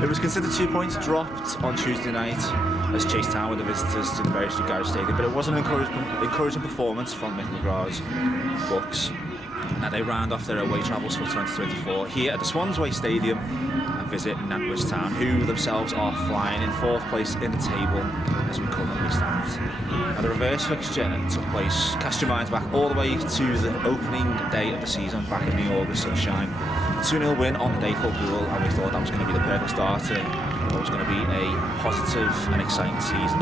It was considered 2 points dropped on Tuesday night as Chase Town were the visitors to the Berry Street Garage Stadium, but it was an encouraging performance from Mick McGraa's Bucks. Now they round off their away travels for 2024 here at the Swansway Stadium and visit Nantwich Town, who themselves are flying in 4th place in the table as we currently stand. Now the reverse fixture took place, cast your minds back all the way to the opening day of the season, back in the August sunshine. 2-0 win on the day for Bootle, and we thought that was going to be the perfect start to what was going to be a positive and exciting season.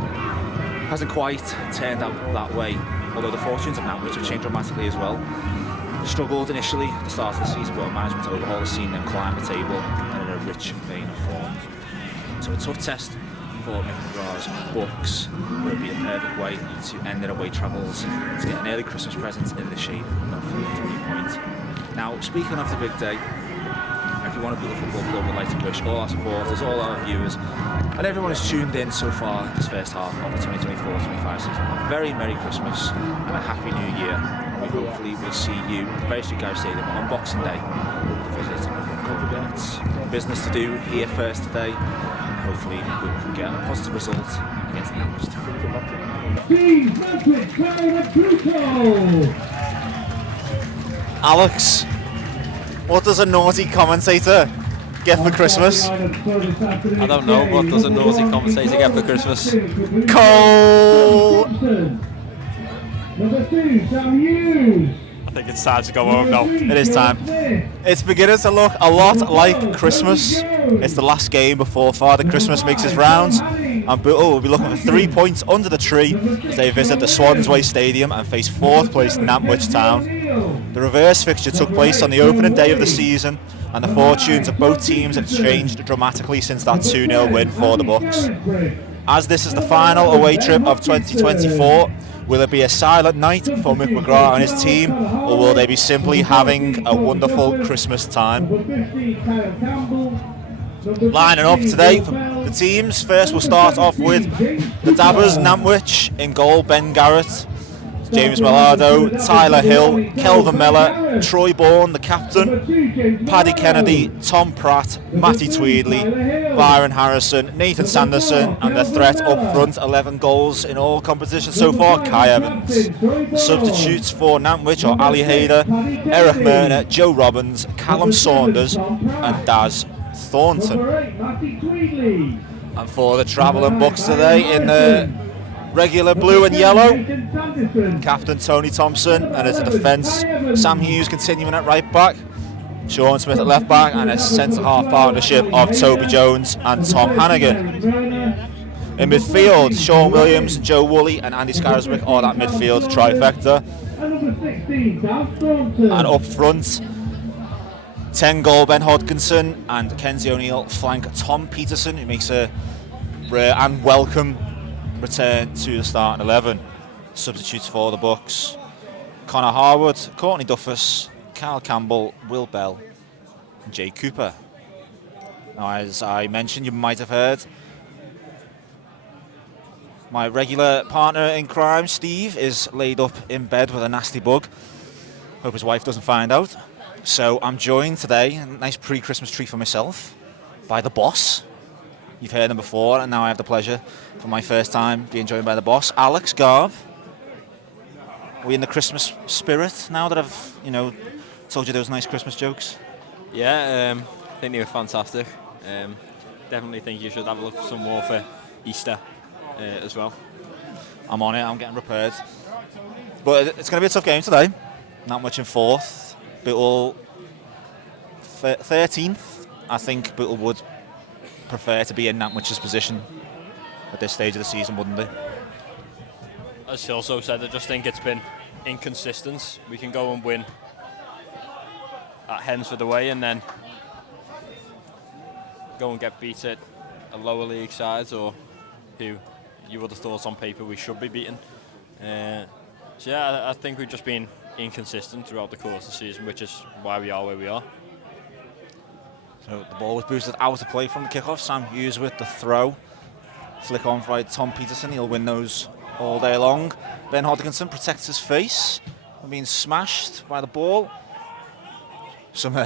Hasn't quite turned out that way, although the fortunes of Nantwich have changed dramatically as well. Struggled initially at the start of the season, but a management overhaul has seen them climb the table and in a rich vein of form. So a tough test for Mick McGraa's Bucks would be the perfect way to end their away travels to get an early Christmas present in the shape of 3 points. Now, speaking of the big day, everyone at Bootle Football Club would like to wish all our supporters, all our viewers, and everyone who's tuned in so far this first half of the 2024-25 season a very Merry Christmas and a Happy New Year. We hopefully will see you at the Berry Street Garage Stadium on Boxing Day to visit Linnets. Business to do here first today. Hopefully we can get a positive result against Nantwich Town. Alex, what does a naughty commentator get for Christmas? I don't know. What does a naughty commentator get for Christmas? Cole! Number 2, Sam Hughes. I think it's time to go home now. It is time. It's beginning to look a lot like Christmas. It's the last game before Father Christmas makes his rounds, and Bootle will be looking for 3 points under the tree as they visit the Swansway Stadium and face 4th place Nantwich Town. The reverse fixture took place on the opening day of the season, and the fortunes of both teams have changed dramatically since that 2-0 win for the Bucks. As this is the final away trip of 2024, will it be a silent night for Mick McGraa and his team, or will they be simply having a wonderful Christmas time? Lining up today for the teams, first we'll start off with the Dabbers, Nantwich. In goal, Ben Garrett, James Mellado, Tyler Hill, Kelvin Miller, Troy Bourne, the captain, Paddy Kennedy, Tom Pratt, Matty Tweedley, Byron Harrison, Nathan Sanderson, and the threat up front, 11 goals in all competitions so far, Kai Evans. The substitutes for Nantwich are Ali Hayder, Eric Murner, Joe Robbins, Callum Saunders, and Daz Thornton. And for the travelling Bucks today, in the regular blue and yellow, Captain Tony Thompson, and as a defence, Sam Hughes continuing at right back, Sean Smith at left back, and a centre-half partnership of Toby Jones and Tom Hannigan. In midfield, Sean Williams, Joe Woolley and Andy Scariswick are that midfield trifecta. And up front, 10 goal Ben Hodkinson and Kenzie O'Neill flank Tom Peterson, who makes a rare and welcome return to the starting 11. Substitutes for the Bucks: Connor Harwood, Courtney Duffus, Carl Campbell, Will Bell and Jay Cooper. Now, as I mentioned, you might have heard, my regular partner in crime, Steve, is laid up in bed with a nasty bug. Hope his wife doesn't find out. So I'm joined today, a nice pre-Christmas treat for myself, by the boss. You've heard him before, and now I have the pleasure, for my first time, being joined by the boss, Alex Garve. Are we in the Christmas spirit now that I've, told you those nice Christmas jokes? Yeah, I think they were fantastic. Definitely think you should have a look for some more for Easter as well. I'm on it, I'm getting prepared. But it's going to be a tough game today. Not much in 4th. Bootle 13th. I think Bootle would prefer to be in Nantwich's position at this stage of the season, wouldn't they? As he also said, I just think it's been inconsistent. We can go and win at Hensford away and then go and get beat at a lower league side, or who you would have thought on paper we should be beating. So yeah, I think we've just been inconsistent throughout the course of the season, which is why we are where we are. So the ball was boosted out of play from the kickoff. Sam Hughes with the throw. Flick on by Tom Peterson. He'll win those all day long. Ben Hodkinson protects his face from being smashed by the ball. Some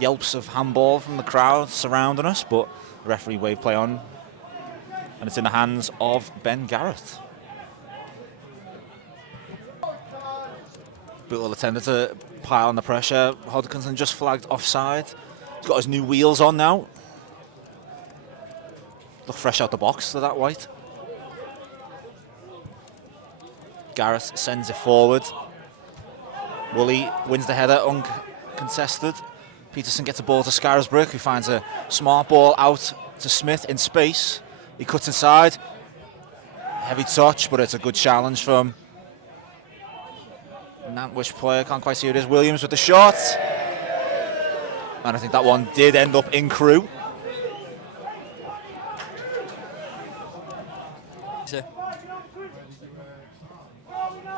yelps of handball from the crowd surrounding us, but the referee waved play on, and it's in the hands of Ben Garrett. Bootle attempted to pile on the pressure. Hodkinson just flagged offside. He's got his new wheels on now. Look fresh out the box to that white. Garrett sends it forward. Woolley wins the header uncontested. Peterson gets a ball to Scarisbrick, who finds a smart ball out to Smith in space. He cuts inside. Heavy touch, but it's a good challenge from Nantwich player. Can't quite see who it is. Williams with the shot. And I think that one did end up in crew.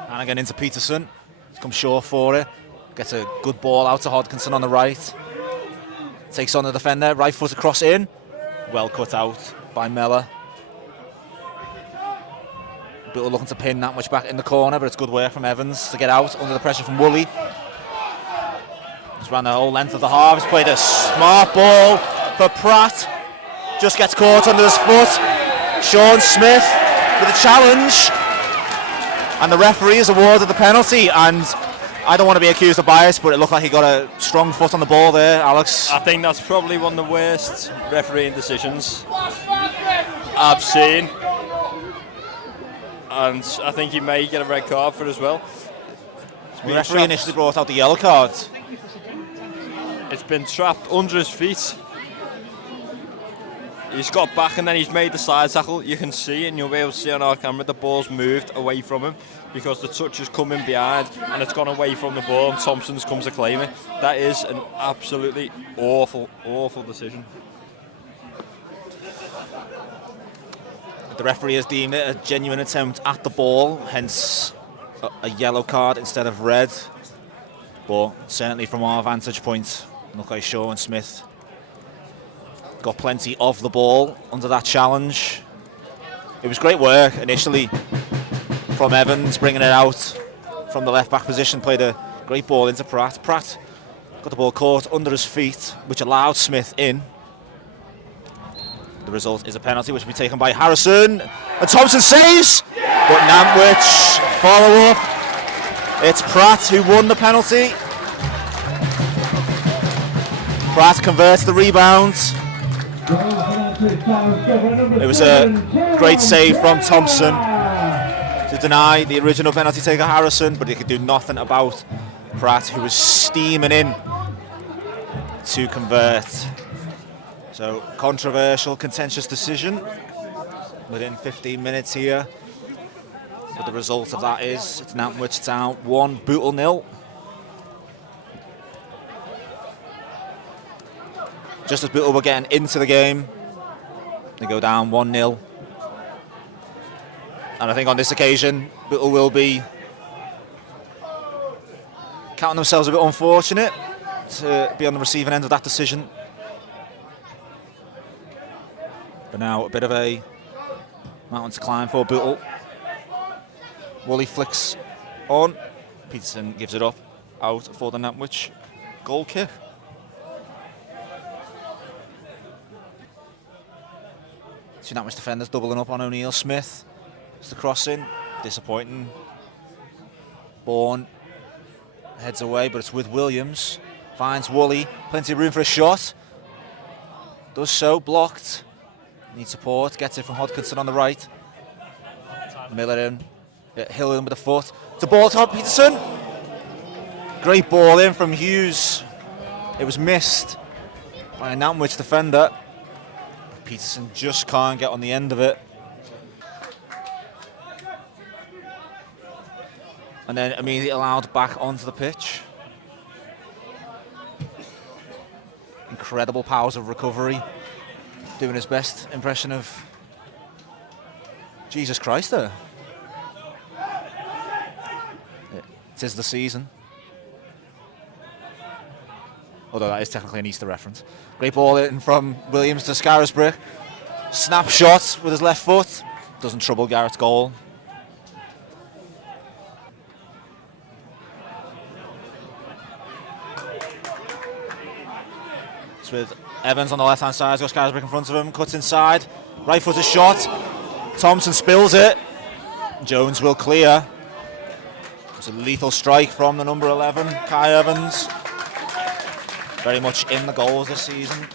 And again into Peterson. He's come short for it. Gets a good ball out to Hodkinson on the right. Takes on the defender. Right foot across in. Well cut out by Mellor. Bootle looking to pin Nantwich back in the corner, but it's good work from Evans to get out under the pressure from Woolley. He's ran the whole length of the half. He's played a smart ball for Pratt. Just gets caught under his foot. Sean Smith with a challenge. And the referee is awarded the penalty. And I don't want to be accused of bias, but it looked like he got a strong foot on the ball there, Alex. I think that's probably one of the worst refereeing decisions I've seen. And I think he may get a red card for it as well. The referee initially brought out the yellow card. It's been trapped under his feet. He's got back and then he's made the side tackle. You can see, and you'll be able to see on our camera, the ball's moved away from him because the touch is coming behind and it's gone away from the ball and Thompson's comes to claim it. That is an absolutely awful, awful decision. The referee has deemed it a genuine attempt at the ball, hence a yellow card instead of red. But certainly from our vantage point, look like Sean Smith got plenty of the ball under that challenge. It was great work initially from Evans, bringing it out from the left back position, played a great ball into Pratt. Pratt got the ball caught under his feet, which allowed Smith in. The result is a penalty which will be taken by Harrison, and Thompson saves, but Nantwich follow up. It's Pratt who won the penalty. Pratt converts the rebound. It was a great save from Thompson to deny the original penalty taker Harrison, but he could do nothing about Pratt, who was steaming in to convert. So, controversial, contentious decision within 15 minutes here. But the result of that is it's Nantwich Town 1, Bootle 0. Just as Bootle were getting into the game, they go down 1-0. And I think on this occasion, Bootle will be counting themselves a bit unfortunate to be on the receiving end of that decision. But now a bit of a mountain to climb for Bootle. Woolley flicks on. Peterson gives it up out for the Nantwich goal kick. Two Nantwich defenders doubling up on O'Neill. Smith. It's the crossing. Disappointing. Bourne heads away, but it's with Williams. Finds Woolley. Plenty of room for a shot. Does so. Blocked. Needs support, gets it from Hodkinson on the right. Miller in, Hill in with the foot. It's a ball to Peterson. Great ball in from Hughes. It was missed by a Nantwich defender. Peterson just can't get on the end of it. And then immediately allowed back onto the pitch. Incredible powers of recovery. Doing his best impression of Jesus Christ there. It is the season. Although that is technically an Easter reference. Great ball in from Williams to Scarisbrick. Snapshot with his left foot. Doesn't trouble Garrett's goal. It's with Evans on the left-hand side, got Scarisbrick in front of him, cuts inside, right-footed shot, Thompson spills it, Jones will clear. It's a lethal strike from the number 11, Kai Evans. Very much in the goals this season.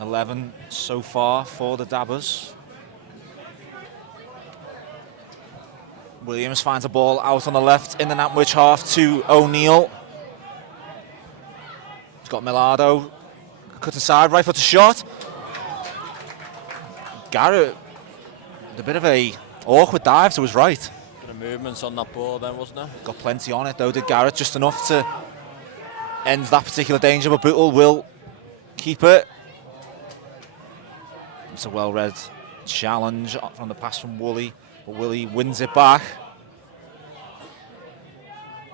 11 so far for the Dabbers. Williams finds a ball out on the left in the Nantwich half to O'Neill. He's got Millardo, cut inside, right foot to shot. Garrett, a bit of a awkward dive to his right. Bit of movements on that ball then, wasn't there? Got plenty on it though, did Garrett, just enough to end that particular danger, but Bootle will keep it. It's a well-read challenge from the pass from Woolley, but Woolley wins it back.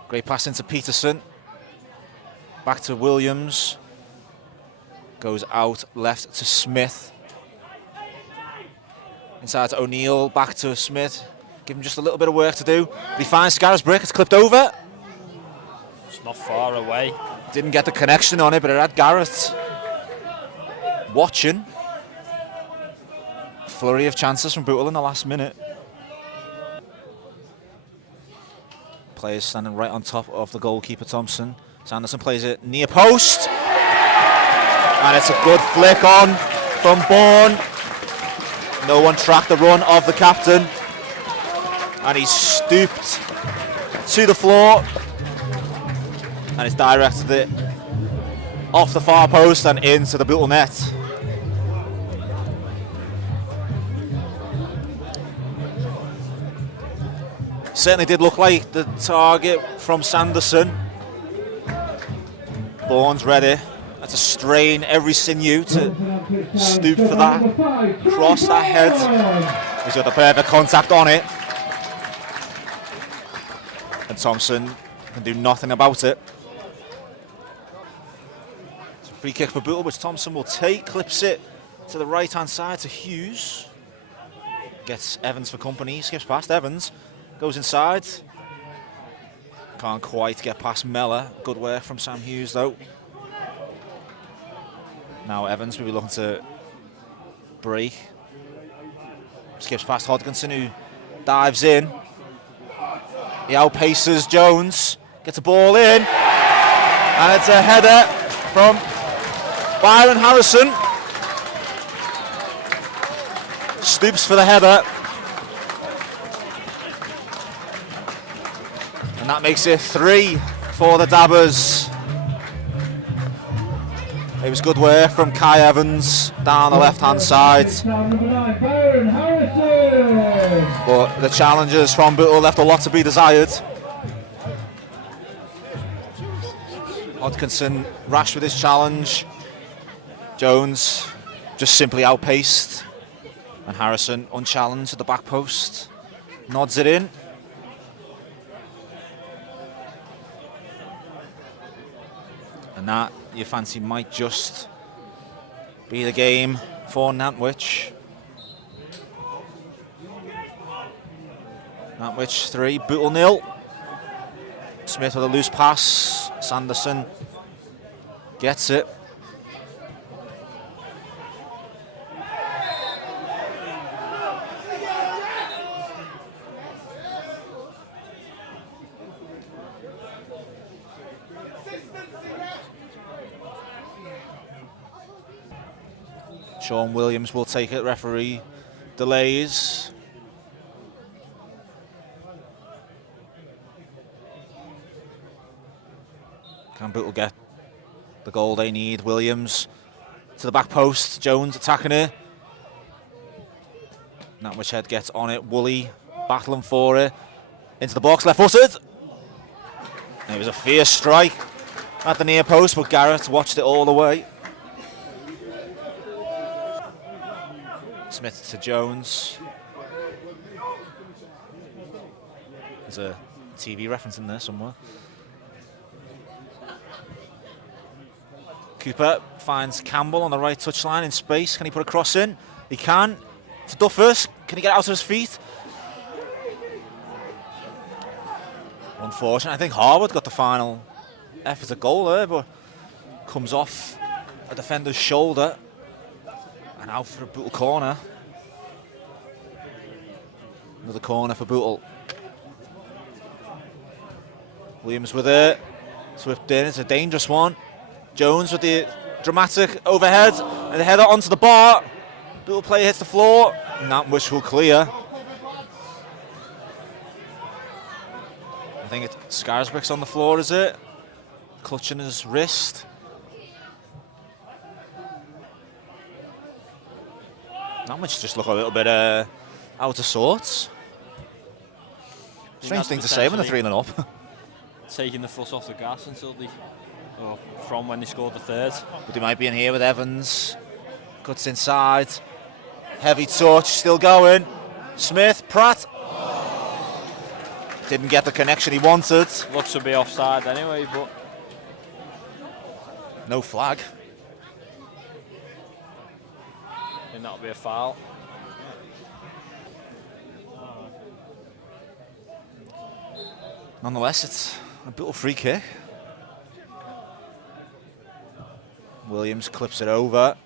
Great pass into Peterson. Back to Williams. Goes out left to Smith. Inside to O'Neill, back to Smith. Give him just a little bit of work to do. But he finds Scarisbrick, it's clipped over. It's not far away. Didn't get the connection on it, but it had Garrett watching. Flurry of chances from Bootle in the last minute. Players standing right on top of the goalkeeper, Thompson. Sanderson plays it near post. And it's a good flick on from Bourne. No one tracked the run of the captain. And he's stooped to the floor. And he's directed it off the far post and into the Bootle net. Certainly did look like the target from Sanderson. Bourne's ready. That's a strain every sinew to stoop for that, cross that head. He's got the perfect contact on it. And Thompson can do nothing about it. It's a free kick for Bootle, which Thompson will take, clips it to the right-hand side to Hughes. Gets Evans for company, skips past Evans. Goes inside. Can't quite get past Mellor. Good work from Sam Hughes though. Now Evans will be looking to break. Skips past Hodgkinson, who dives in. He outpaces Jones. Gets a ball in. And it's a header from Byron Harrison. Stoops for the header. And that makes it 3 for the Dabbers. It was good work from Kai Evans down the left-hand side. But the challengers from Bootle left a lot to be desired. Hodgkinson rash with his challenge. Jones just simply outpaced. And Harrison unchallenged at the back post. Nods it in. And that, you fancy, might just be the game for Nantwich. Nantwich 3, Bootle 0. Smith with a loose pass. Sanderson gets it. Sean Williams will take it, referee delays. Can Bootle get the goal they need? Williams to the back post, Jones attacking it. Nantwich head gets on it, Woolley battling for it. Into the box, left footed. It was a fierce strike at the near post, but Garrett watched it all the way. Smith to Jones. There's a TV reference in there somewhere. Cooper finds Campbell on the right touchline in space. Can he put a cross in? He can. To Duffus. Can he get out of his feet? Unfortunate. I think Harwood got the final effort at goal there, but comes off a defender's shoulder and out for a Bootle corner. Another corner for Bootle. Williams with it, swept in, it's a dangerous one. Jones with the dramatic overhead and the header onto the bar. Bootle player hits the floor, Nantwich will clear. I think it's Scarisbrick's on the floor, is it? Clutching his wrist. Nantwich just look a little bit out of sorts. Strange thing to say when they're 3-0 up. Taking the foot off the gas until from when they scored the third. But they might be in here with Evans. Cuts inside. Heavy touch, still going. Smith, Pratt. Didn't get the connection he wanted. Looks to be offside anyway, but no flag. I think that'll be a foul. Nonetheless, it's a Bootle free kick. Williams clips it over.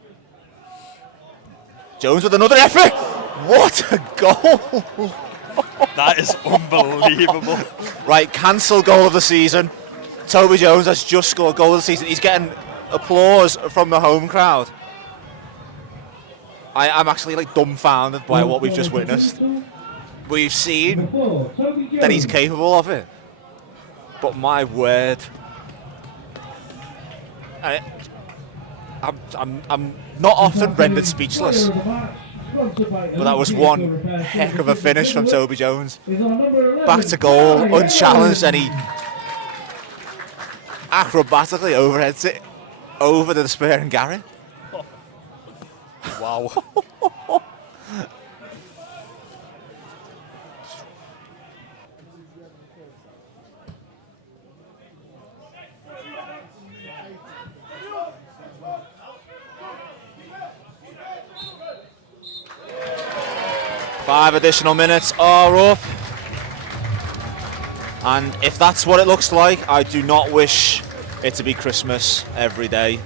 Jones with another effort. What a goal! That is unbelievable. Right, cancel goal of the season. Toby Jones has just scored goal of the season. He's getting applause from the home crowd. I'm actually like dumbfounded by what we've just witnessed. We've seen that he's capable of it. But my word. I'm not often rendered speechless. But that was one heck of a finish from Toby Jones. Back to goal, unchallenged, and he acrobatically overheads it over the despairing Gary. Wow. 5 additional minutes are up. And if that's what it looks like, I do not wish it to be Christmas every day.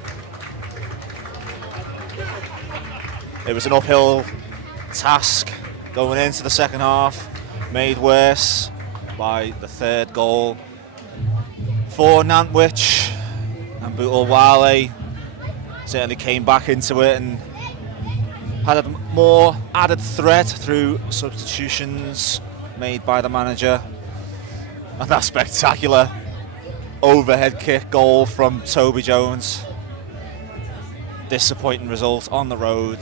It was an uphill task going into the second half, made worse by the third goal for Nantwich. And Bootle Wale certainly came back into it and had a more added threat through substitutions made by the manager. And that spectacular overhead kick goal from Toby Jones. Disappointing result on the road.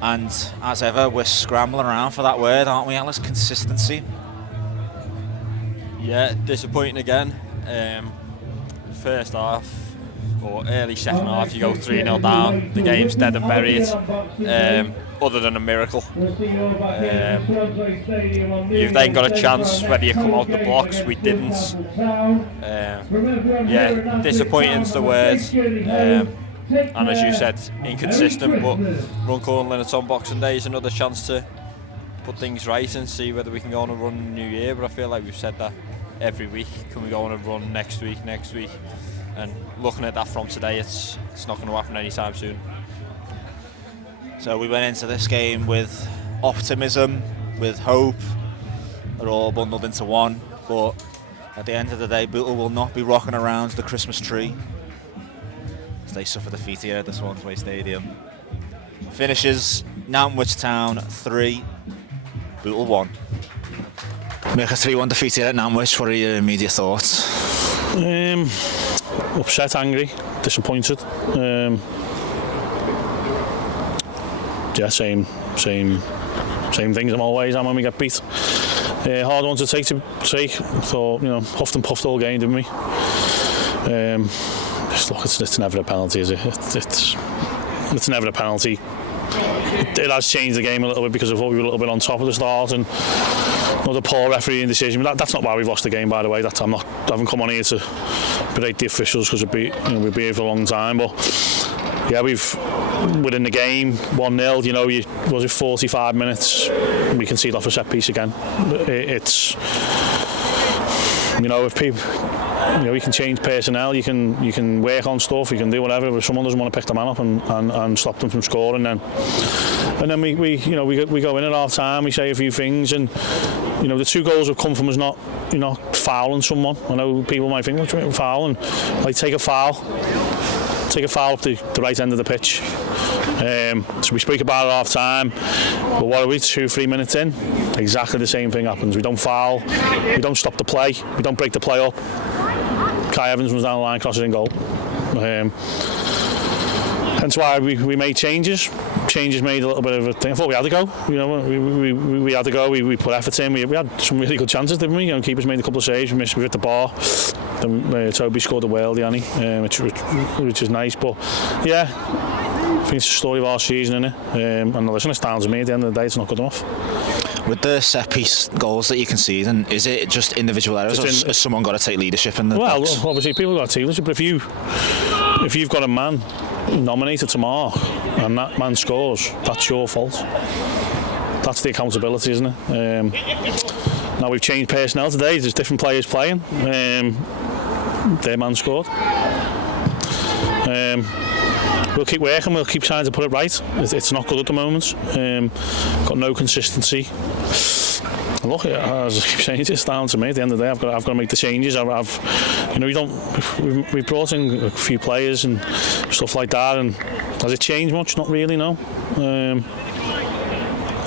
And as ever, we're scrambling around for that word, aren't we, Alice? Consistency. Yeah, disappointing again. First half, or early second half, you go 3-0 down, the game's dead and buried, other than a miracle. You've then got a chance whether you come out the blocks. We didn't. Yeah, disappointing's the word. And as you said, inconsistent, but Runcorn Linnets on Boxing Day is another chance to put things right and see whether we can go on a run in the new year. But I feel like we've said that every week. Can we go on a run next week? And looking at that from today, it's not going to happen anytime soon. So we went into this game with optimism, with hope. They're all bundled into one. But at the end of the day, Bootle will not be rocking around the Christmas tree as they suffer defeat here at the Swansway Stadium. Finishes Nantwich Town 3, Bootle 1. Make a 3-1 defeat here at Nantwich. What are your immediate thoughts? Upset, angry, disappointed. Yeah, same things I'm always am when we get beat. Hard one to take. Thought, huffed and puffed all game, didn't we? Just look, it's never a penalty, is it? It's never a penalty. It has changed the game a little bit because I thought we were a little bit on top of the start and another poor refereeing decision. But that's not why we've lost the game, by the way. I haven't come on here to berate the officials because we've been here for a long time. But yeah, we're in the game 1-0. Was it 45 minutes? We concede off a set piece again. It's if you know, you can change personnel, you can work on stuff, you can do whatever. But if someone doesn't want to pick the man up and stop them from scoring, and then we go in at half time, we say a few things, and you know, the 2 goals have come from us not fouling someone. I know people might think, what's with fouling? Like, take a foul up the right end of the pitch. So we speak about it at half time, but what are we, 2-3 minutes in? Exactly the same thing happens. We don't foul, we don't stop the play, we don't break the play up. Kai Evans was down the line, crosses in goal. Hence why we made changes. Changes made a little bit of a thing. I thought we had to go. You know, we had to go. We put effort in. We had some really good chances, didn't we? You know, keepers made a couple of saves. We hit the bar. Then Toby scored a worldie, which is nice. But yeah, I think it's the story of our season, isn't it? And listen, it's down to me. At the end of the day, it's not good enough. With the set piece goals that you concede, and is it just individual errors, or has someone got to take leadership in the box? Well, obviously people got to take leadership. But if you've got a man nominated to mark and that man scores, that's your fault. That's the accountability, isn't it? Now we've changed personnel today. There's different players playing. Their man scored. We'll keep working. We'll keep trying to put it right. It's not good at the moment. Got no consistency. And look, as I keep saying, it's down to me. At the end of the day, I've got to make the changes. We've brought in a few players and stuff like that. And has it changed much? Not really, no.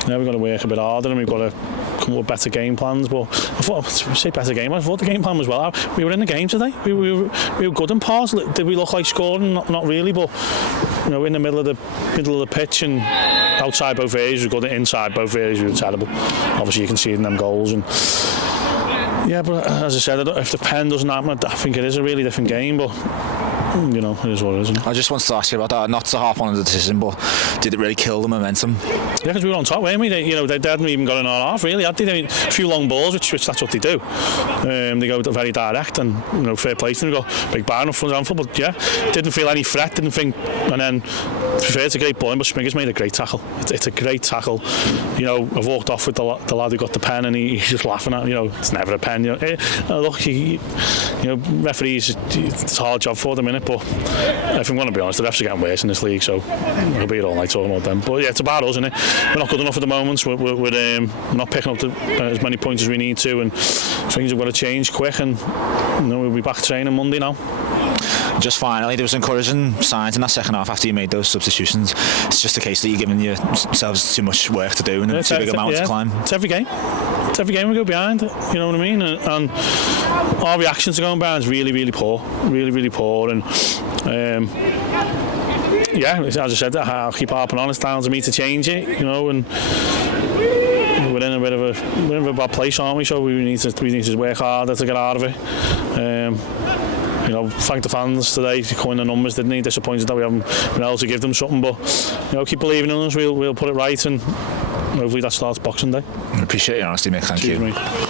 We've got to work a bit harder, and we've got to come up with better game plans. But I thought the game plan was well. We were in the game today. We were good in parts. Did we look like scoring? Not really, but you know, in the middle of the pitch and outside both areas we were good. Inside both areas we were terrible. Obviously you can see it in them goals. And yeah, but as I said, if the pen doesn't happen, I think it is a really different game. But you know, it is what it is, isn't it? I just wanted to ask you about that, not to harp on the decision, but did it really kill the momentum? Yeah, because we were on top, weren't we? They hadn't even got in our half, really, had they? I mean, a few long balls, which that's what they do. They go very direct, and you know, fair play to them. They got big bar enough for them, but yeah, didn't feel any threat, didn't think. And then, to be fair, it's a great ball, but Smigger's made a great tackle. It's a great tackle. You know, I've walked off with the lad who got the pen, and he's just laughing at me. You know, it's never a pen. You know, look, you know, referees, it's a hard job for them, innit? But if I'm going to be honest, the refs are getting worse in this league, so we'll be here all night talking about them. But yeah, it's about us, isn't it? We're not good enough at the moment. We're not picking up as many points as we need to, and things have got to change quick. And you know, we'll be back training Monday now. Just finally, there was encouraging signs in that second half after you made those substitutions. It's just a case that you're giving yourselves too much work to do and too big a mountain to climb. It's every game. It's every game we go behind. You know what I mean? And our reaction to going behind is really, really poor. Really, really poor. And yeah, as I said, I'll keep harping on. It's down to me to change it. You know, and we're in a bit of a bad place, aren't we? So we need to work harder to get out of it. You know, thank the fans today for coming the numbers, didn't he? Disappointed that we haven't been able to give them something, but you know, keep believing in us. We'll put it right, and hopefully that starts Boxing Day. I appreciate your honesty, Mick. Thank you. Mate.